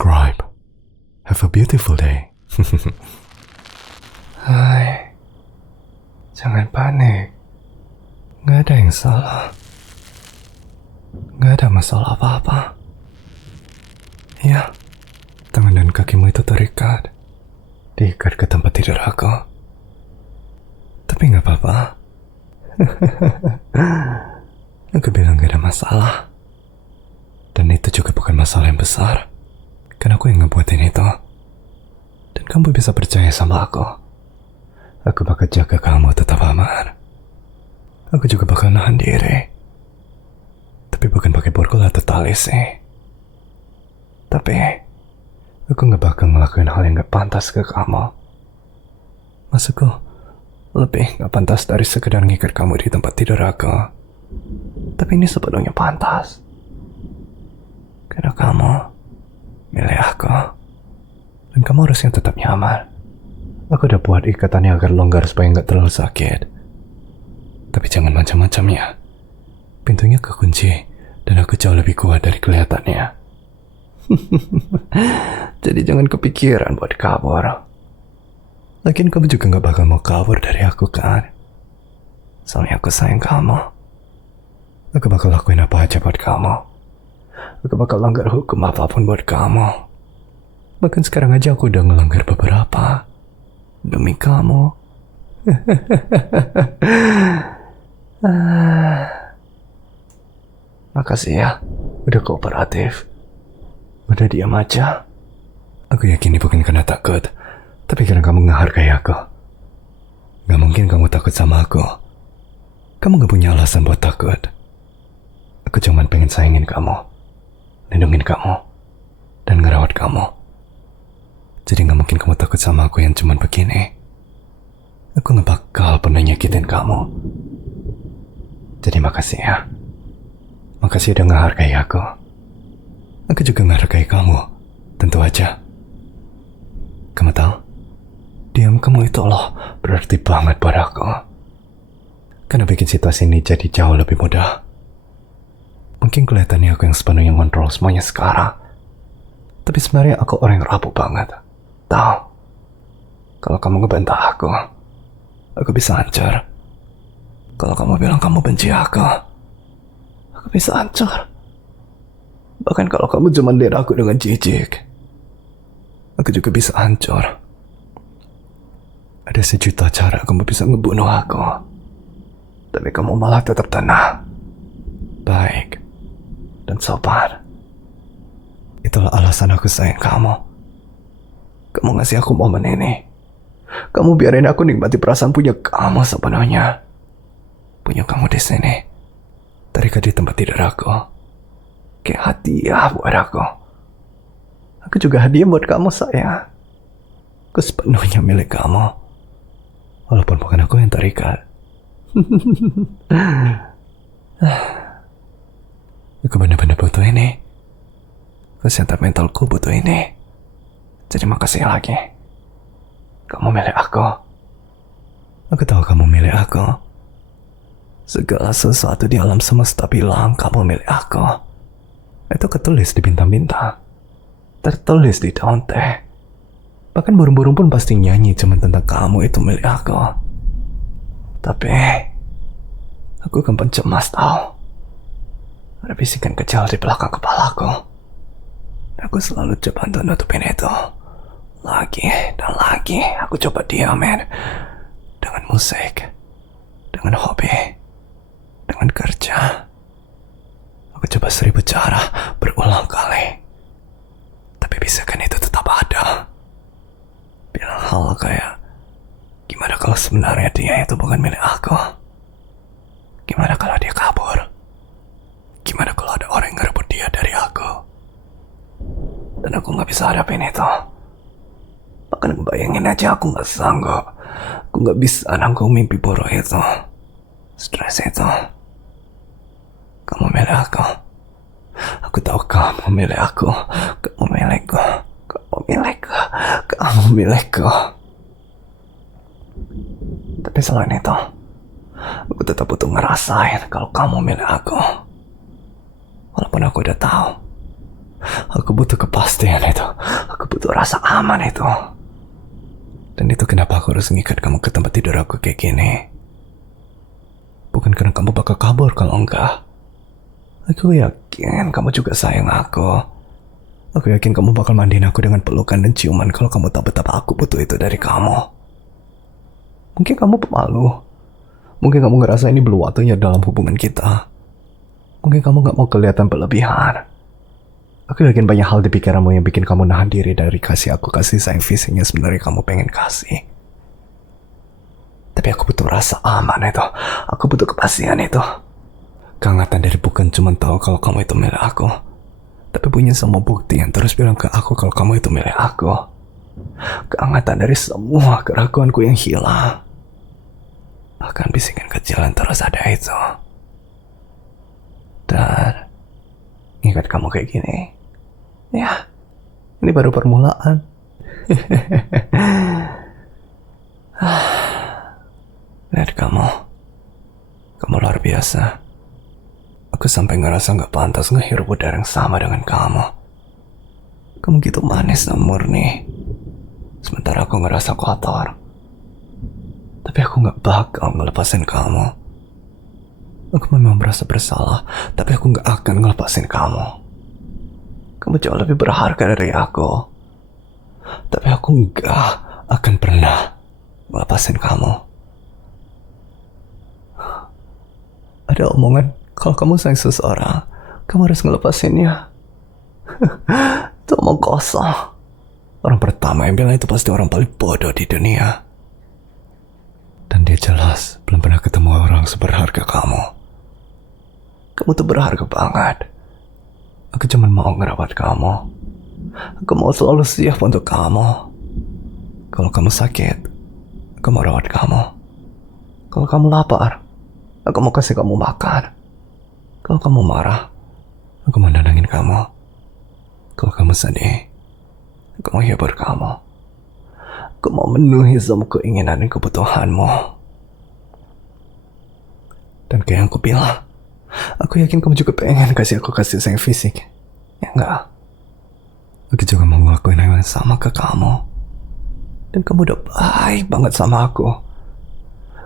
subscribe. Have a beautiful day. Hai, jangan panik. Gak ada yang salah. Gak ada masalah apa-apa. Ya, tangan dan kakimu itu terikat. Diikat ke tempat tidur aku. Tapi gak apa-apa. Aku bilang gak ada masalah. Dan itu juga bukan masalah yang besar. Kan aku yang ngebuatin itu. Dan kamu bisa percaya sama aku. Aku bakal jaga kamu tetap aman. Aku juga bakal nahan diri. Tapi bukan pakai borgol atau tali sih. Tapi aku gak bakal ngelakuin hal yang gak pantas ke kamu. Maksudku lebih gak pantas dari sekedar ngikat kamu di tempat tidur aku. Tapi ini sepenuhnya pantas. Karena kamu milih aku. Dan kamu harusnya tetap nyaman. Aku udah buat ikatannya agar longgar supaya gak terlalu sakit. Tapi jangan macam-macam ya. Pintunya kekunci. Dan aku jauh lebih kuat dari kelihatannya. Jadi jangan kepikiran buat kabur. Lagian kamu juga gak bakal mau kabur dari aku kan. Soalnya aku sayang kamu. Aku bakal lakuin apa aja buat kamu. Aku bakal langgar hukum apapun buat kamu. Bahkan sekarang aja aku udah ngelanggar beberapa. Demi kamu. Makasih ya, udah kooperatif. Udah diam aja. Aku yakin ini bukan karena takut, tapi karena kamu ngehargai aku. Gak mungkin kamu takut sama aku. Kamu gak punya alasan buat takut. Aku cuma pengen sayangin kamu, lindungin kamu, dan ngerawat kamu. Jadi gak mungkin kamu takut sama aku yang cuma begini. Aku gak bakal pernah nyakitin kamu. Jadi makasih ya. Makasih udah ngehargai aku. Aku juga ngehargai kamu. Tentu aja. Kamu tahu? Diam kamu itu loh berarti banget buat aku. Karena bikin situasi ini jadi jauh lebih mudah. Mungkin kelihatannya aku yang sepenuhnya kontrol semuanya sekarang. Tapi sebenarnya aku orang yang rapuh banget. Tahu? Kalau kamu ngebantah aku bisa hancur. Kalau kamu bilang kamu benci aku bisa hancur. Bahkan kalau kamu cuma lihat aku dengan jijik, aku juga bisa hancur. Ada sejuta cara kamu bisa ngebunuh aku. Tapi kamu malah tetap tenang, baik, dan sopan. Itulah alasan aku sayang kamu. Kamu ngasih aku momen ini. Kamu biarin aku nikmati perasaan punya kamu sepenuhnya. Punya kamu di sini. Terikat di tempat tidur aku. Kayak hadiah buat aku. Aku juga hadiah buat kamu, sayang. Aku sepenuhnya milik kamu. Walaupun bukan aku yang terikat. Aku benar-benar butuh ini. Kesehatan mentalku butuh ini. Jadi makasih lagi. Kamu milik aku. Aku tahu kamu milik aku. Segala sesuatu di alam semesta bilang kamu milik aku. Itu ketulis di bintang-bintang. Tertulis di daun teh. Bahkan burung-burung pun pasti nyanyi cuma tentang kamu itu milik aku. Tapi aku gampang cemas tahu. Ada bisikan kecil di belakang kepalaku. Aku selalu coba untuk nutupin itu. Lagi dan lagi aku coba diamin. Dengan musik. Dengan hobi. Dengan kerja. Aku coba 1000 cara berulang kali. Tapi bisikan itu tetap ada. Bilang hal kayak, gimana kalau sebenarnya dia itu bukan milik aku? Gimana kalau dia kabur? Gimana kalau ada orang yang ngerebut dia dari aku? Dan aku gak bisa hadapin itu. Bahkan ngebayangin aja aku gak sanggup. Aku gak bisa nanggung mimpi buruk itu. Stres itu. Kamu milik aku. Aku tahu kamu milik aku. Kamu milikku. Kamu milikku. Kamu milikku. Tapi selain itu, aku tetap butuh ngerasain kalau kamu milik aku. Walaupun aku udah tahu Aku butuh kepastian itu. Aku butuh rasa aman itu. Dan itu kenapa aku harus ngikat kamu ke tempat tidur aku kayak gini. Bukan karena kamu bakal kabur kalau enggak. Aku yakin kamu juga sayang aku. Aku yakin kamu bakal mandiin aku dengan pelukan dan ciuman kalau kamu tahu betapa aku butuh itu dari kamu. Mungkin kamu pemalu. Mungkin kamu ngerasa ini belum waktunya dalam hubungan kita. Mungkin kamu gak mau kelihatan berlebihan. Aku yakin banyak hal di pikiranmu yang bikin kamu nahan diri dari kasih aku kasih sayang fisik yang sebenarnya kamu pengen kasih. Tapi aku butuh rasa aman itu. Aku butuh kepastian itu. Kehangatan dari bukan cuma tahu kalau kamu itu milik aku, tapi punya semua bukti yang terus bilang ke aku kalau kamu itu milik aku. Kehangatan dari semua keraguanku yang hilang. Bahkan bisikan kecil yang terus ada itu. Dan ingat kamu kayak gini. Ya, ini baru permulaan. Lihat kamu luar biasa. Aku sampai ngerasa gak pantas ngehirup udara yang sama dengan kamu. Kamu gitu manis dan murni. Sementara aku ngerasa kotor. Tapi aku gak bakal ngelepasin kamu. Aku memang merasa bersalah, tapi aku gak akan ngelepasin kamu. Kamu jauh lebih berharga dari aku. Tapi aku gak akan pernah ngelepasin kamu. Ada omongan, kalau kamu sayang seseorang, kamu harus ngelepasinnya. Itu omong kosong. Orang pertama yang bilang itu pasti orang paling bodoh di dunia. Dan dia jelas belum pernah ketemu orang seberharga kamu. Kamu tuh berharga banget. Aku cuma mau ngerawat kamu. Aku mau selalu siap untuk kamu. Kalau kamu sakit, aku mau rawat kamu. Kalau kamu lapar, aku mau kasih kamu makan. Kalau kamu marah, aku mau nenangin kamu. Kalau kamu sedih, aku mau hibur kamu. Aku mau memenuhi semua keinginan dan kebutuhanmu. Dan kayak yang aku bilang, aku yakin kamu juga pengen kasih aku kasih sayang fisik. Ya enggak? Aku juga mau ngelakuin hal yang sama ke kamu. Dan kamu udah baik banget sama aku.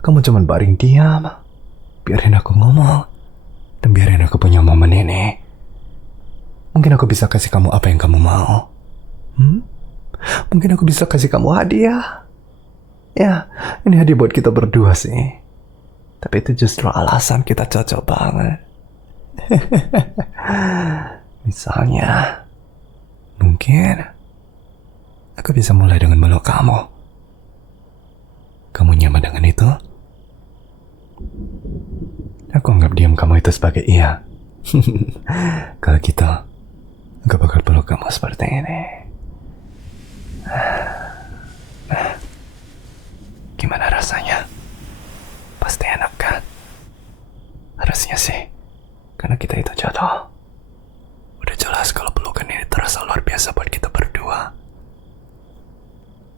Kamu cuman baring diam, biarin aku ngomong, dan biarin aku punya momen ini. Mungkin aku bisa kasih kamu apa yang kamu mau. Mungkin aku bisa kasih kamu hadiah. Ya, ini hadiah buat kita berdua sih. Tapi itu justru alasan kita cocok banget. Misalnya, mungkin aku bisa mulai dengan meluk kamu. Kamu nyaman dengan itu? Aku anggap diam kamu itu sebagai iya. Kalau gitu, aku bakal peluk kamu seperti ini. Gimana rasanya? Pasti enak kan? Harusnya sih, karena kita itu jodoh. Udah jelas kalau pelukan ini terasa luar biasa buat kita berdua.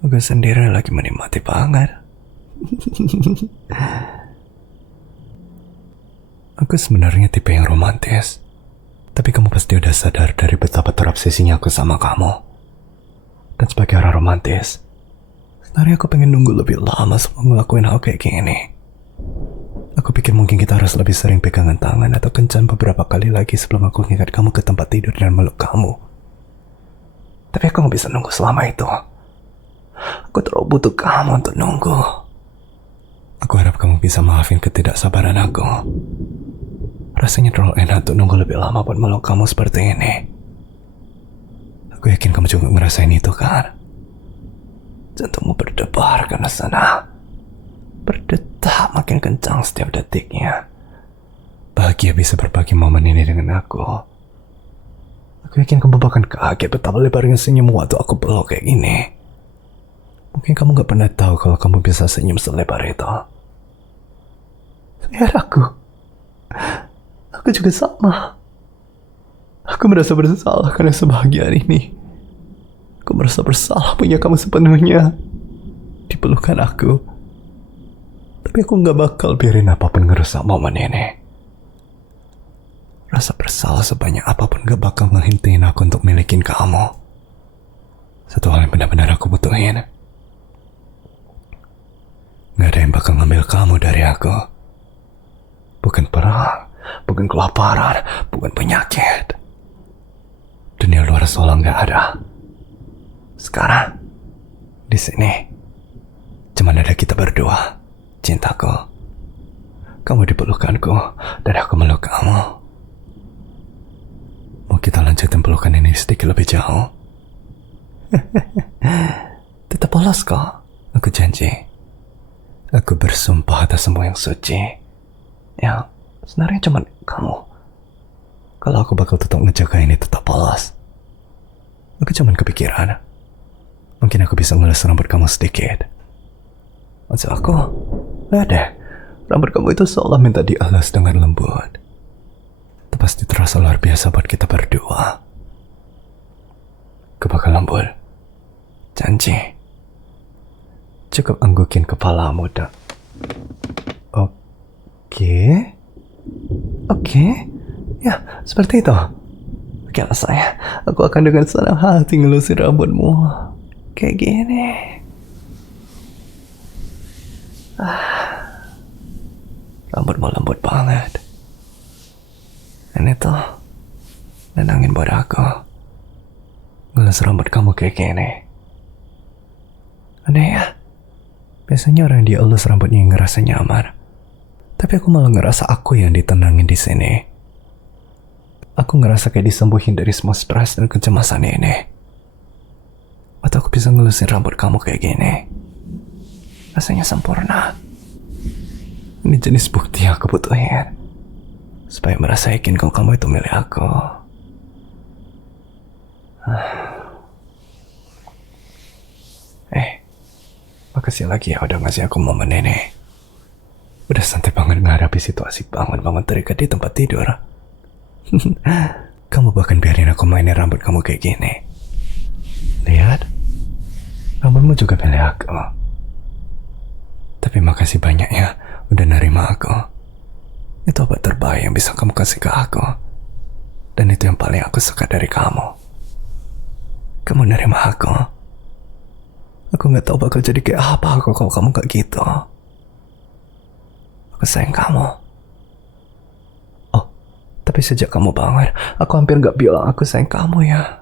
Aku sendiri lagi menikmati banget. Aku sebenarnya tipe yang romantis. Tapi kamu pasti udah sadar dari betapa terobsesinya aku sama kamu. Dan sebagai orang romantis, sebenarnya aku pengen nunggu lebih lama sebelum ngelakuin hal kayak gini. Aku pikir mungkin kita harus lebih sering pegangan tangan atau kencan beberapa kali lagi sebelum aku ngikat kamu ke tempat tidur dan meluk kamu. Tapi aku gak bisa nunggu selama itu. Aku terlalu butuh kamu untuk nunggu. Aku harap kamu bisa maafin ketidaksabaran aku. Rasanya terlalu enak untuk nunggu lebih lama buat meluk kamu seperti ini. Aku yakin kamu juga ngerasain itu kan? Jantungmu berdebar karena senang. Berdetak makin kencang setiap detiknya. Bahagia bisa berbagi momen ini dengan aku. Aku yakin kamu bahkan kaget betapa lebarnya senyum waktu aku peluk kayak gini. Mungkin kamu gak pernah tahu kalau kamu bisa senyum selebar itu. Lihat aku juga sama. Aku merasa bersalah karena kebahagiaan ini. Aku merasa bersalah punya kamu sepenuhnya di pelukan aku. Tapi aku gak bakal biarin apapun ngerusak momen ini. Rasa bersalah sebanyak apapun gak bakal ngehintiin aku untuk milikin kamu. Satu hal yang benar-benar aku butuhin. Gak ada yang bakal ngambil kamu dari aku. Bukan perang, bukan kelaparan, bukan penyakit. Dunia luar sana gak ada. Sekarang, di sini, cuman ada kita berdua, cintaku. Kamu di pelukanku, dan aku meluk kamu. Mau kita lanjutin pelukan ini sedikit lebih jauh? Tetap polos kok, aku janji. Aku bersumpah atas semua yang suci. Ya, sebenarnya cuma kamu. Kalau aku bakal tetap ngejaga ini tetap polos. Aku cuma kepikiran, mungkin aku bisa ngelus rambut kamu sedikit. Maksud aku, lihat deh, rambut kamu itu seolah minta dialas dengan lembut. Itu pasti terasa luar biasa buat kita berdua. Aku bakal lembut. Janji. Cukup anggukin kepalamu, dak. Oke. Ya, seperti itu. Oke lah sayang. Aku akan dengan senang hati ngelusin rambutmu. Kayak gini. Rambutmu lembut banget. Dan itu nenangin buat aku. Ngelus rambut kamu kayak gini. Aneh ya. Biasanya orang yang dielus rambutnya yang ngerasa nyaman. Tapi aku malah ngerasa aku yang ditenangin di sini. Aku ngerasa kayak disembuhin dari semua stres dan kecemasan ini. Atau aku bisa ngelusin rambut kamu kayak gini. Rasanya sempurna. Ini jenis bukti yang aku butuhin. Supaya merasa yakin kalau kamu itu milik aku. Makasih lagi ya udah ngasih aku momen ini. Udah santai banget menghadapi situasi banget terikat di tempat tidur. Kamu bahkan biarin aku mainin rambut kamu kayak gini. Lihat, rambutmu juga milik aku. Tapi makasih banyak ya udah nerima aku. Itu obat terbaik yang bisa kamu kasih ke aku. Dan itu yang paling aku suka dari kamu. Kamu nerima aku. Aku gak tahu bakal jadi kayak apa aku kalau kamu gak gitu. Aku sayang kamu. Oh, tapi sejak kamu bangun, aku hampir gak bilang aku sayang kamu ya.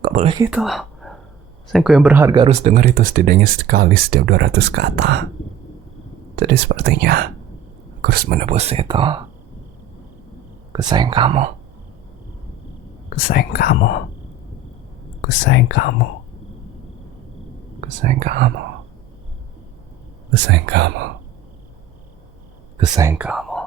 Gak boleh gitu. Sayangku yang berharga harus dengar itu setidaknya sekali setiap 200 kata. Jadi sepertinya aku harus menebus itu. Aku sayang kamu. Aku sayang kamu. Aku sayang kamu. Aku sayang kamu. Aku sayang kamu. Aku sayang kamu.